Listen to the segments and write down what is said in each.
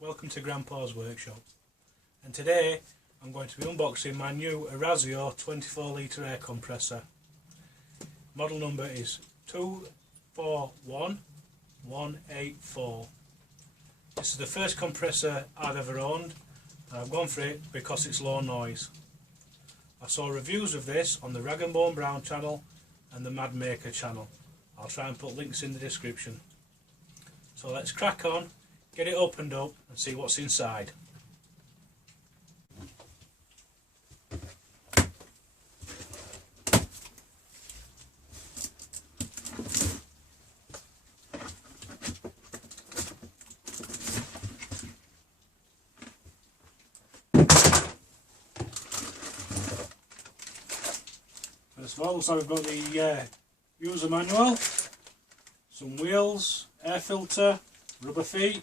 welcome to Grandpa's Workshop, and today I'm going to be unboxing my new Orazio 24 litre air compressor. Model number is 241184. This is the first compressor I've ever owned, and I've gone for it because it's low noise. I saw reviews of this on the Rag and Bone Brown channel and the Mad Maker channel. I'll try and put links in the description. So let's crack on, get it opened up and see what's inside. First of all, looks like we've got the user manual, some wheels, air filter, rubber feet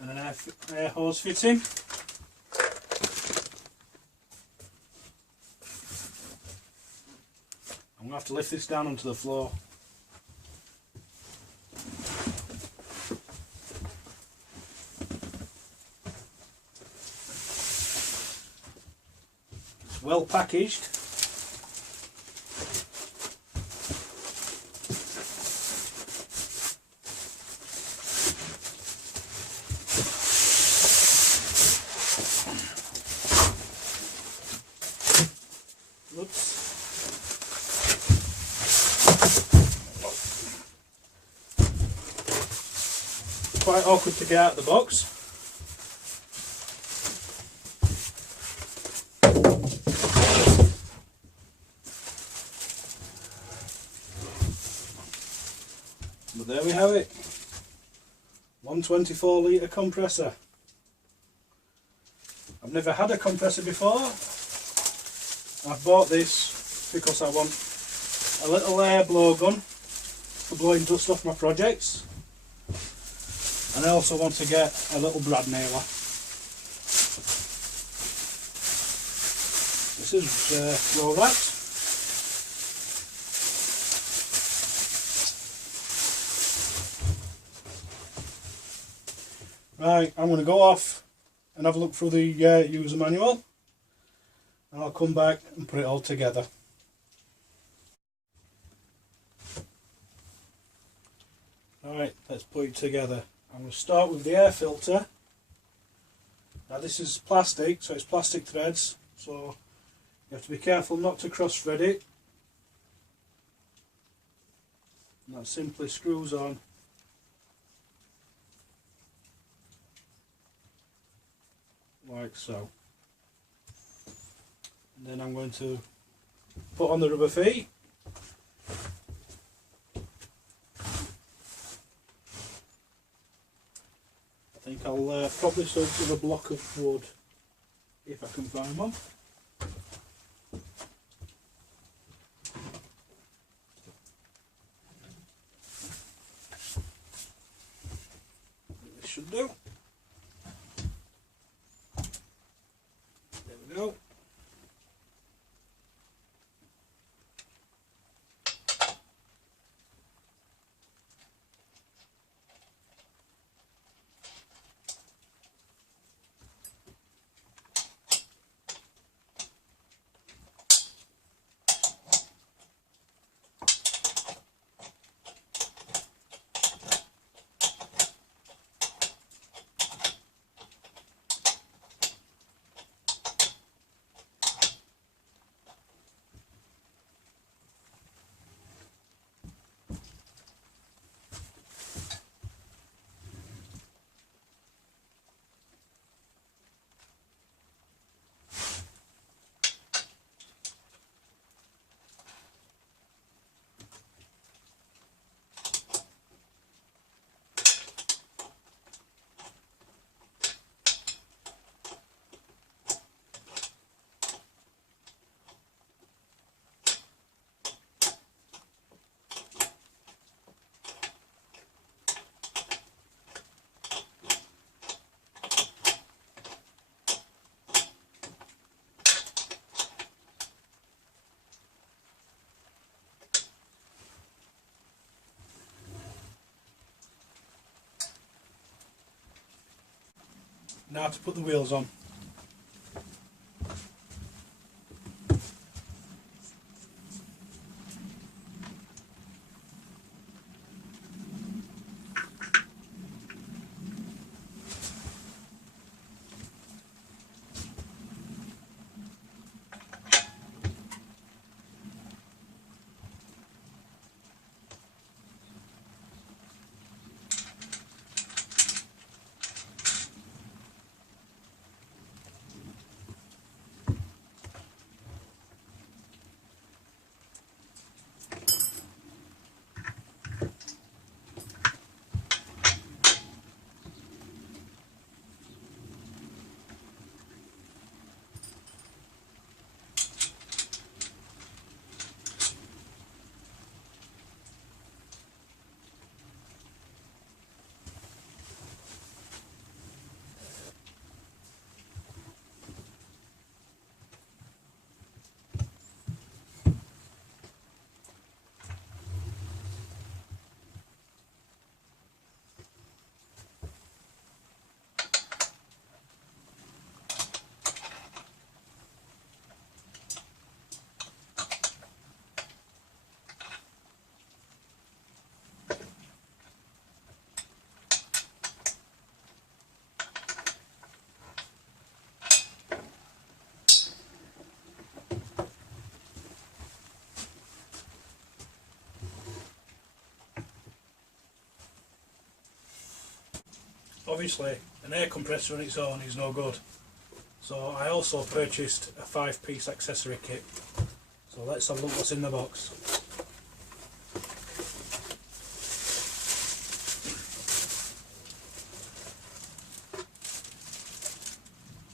and an air hose fitting. I'm going to have to lift this down onto the floor. It's well packaged. Quite awkward to get out of the box. But there we have it. 124 litre compressor. I've never had a compressor before. I've bought this because I want a little air blow gun for blowing dust off my projects. And I also want to get a little brad nailer. This is roll wrapped. Right, I'm going to go off and have a look through the user manual, and I'll come back and put it all together. Alright, let's put it together. I'm going to start with the air filter. Now this is plastic, so it's plastic threads, so you have to be careful not to cross thread it. And that simply screws on. Like so. And then I'm going to put on the rubber feet. I think I'll probably start with a block of wood if I can find one. This should do. There we go. Now to put the wheels on. Obviously an air compressor on its own is no good, so I also purchased a 5-piece accessory kit. So let's have a look what's in the box.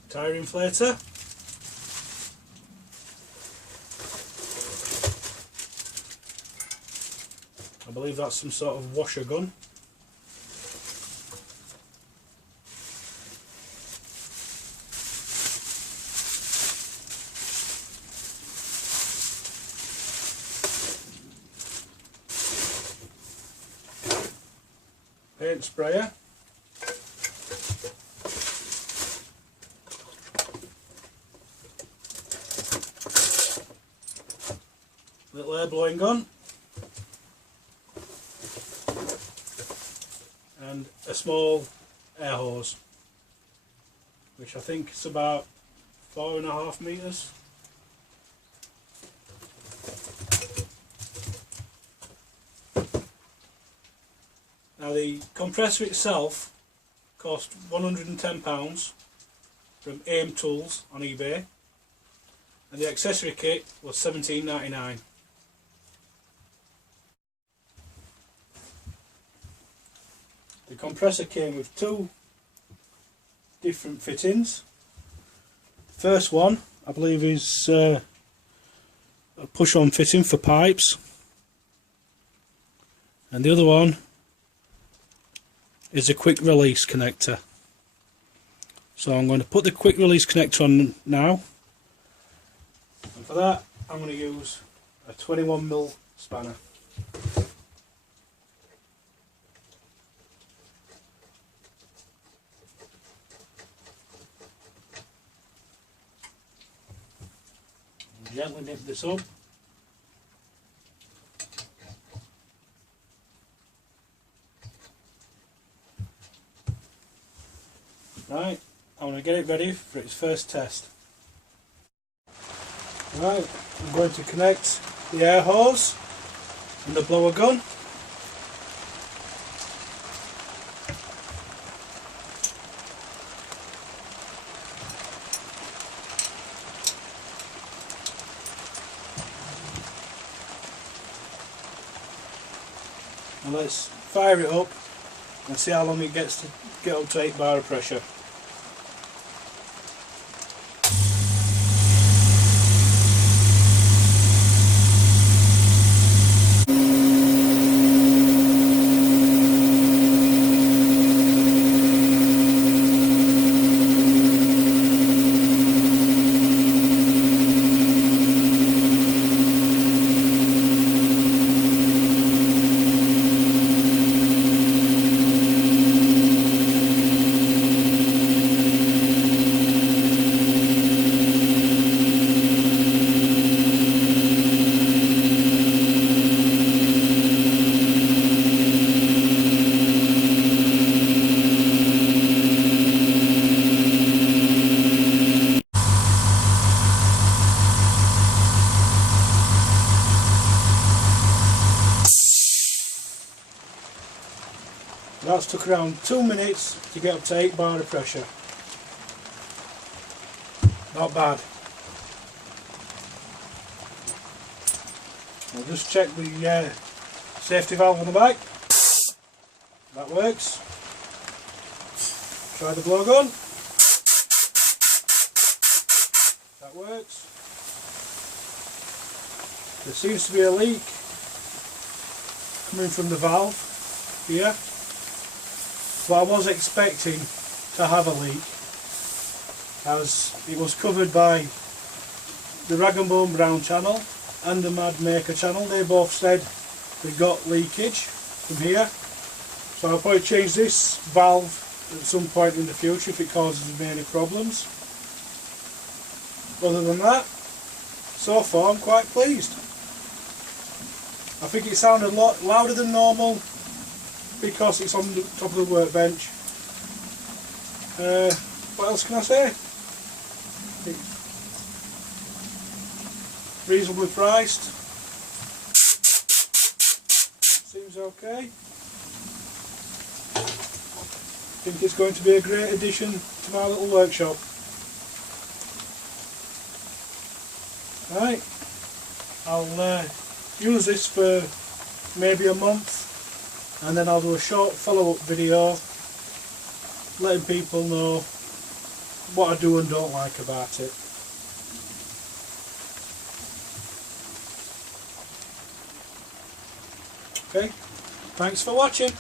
Tyre inflator, I believe that's some sort of washer gun. Paint sprayer, little air blowing gun, and a small air hose, which I think is about 4.5 metres. Now the compressor itself cost £110 from AIM Tools on eBay, and the accessory kit was £17.99. The compressor came with 2 different fittings. First one I believe is a push-on fitting for pipes, and the other one is a quick release connector. So I'm going to put the quick release connector on now, and for that I'm going to use a 21mm spanner. Gently nip this up. Right, I'm going to get it ready for its first test. Right, I'm going to connect the air hose and the blower gun. And let's fire it up and see how long it gets to get up to 8 bar of pressure. process took around 2 minutes to get up to 8 bar of pressure. Not bad. I'll just check the safety valve on the bike. That works. Try the blowgun. That works. There seems to be a leak coming from the valve here. But I was expecting to have a leak, as it was covered by the Rag and Bone Brown channel and the Mad Maker channel. They both said we got leakage from here, so I'll probably change this valve at some point in the future if it causes me any problems. Other than that, so far I'm quite pleased. I think it sounded a lot louder than normal because it's on the top of the workbench. What else can I say? Reasonably priced. Seems okay. I think it's going to be a great addition to my little workshop. Right, I'll use this for maybe a month, and then I'll do a short follow-up video letting people know what I do and don't like about it. Okay, thanks for watching.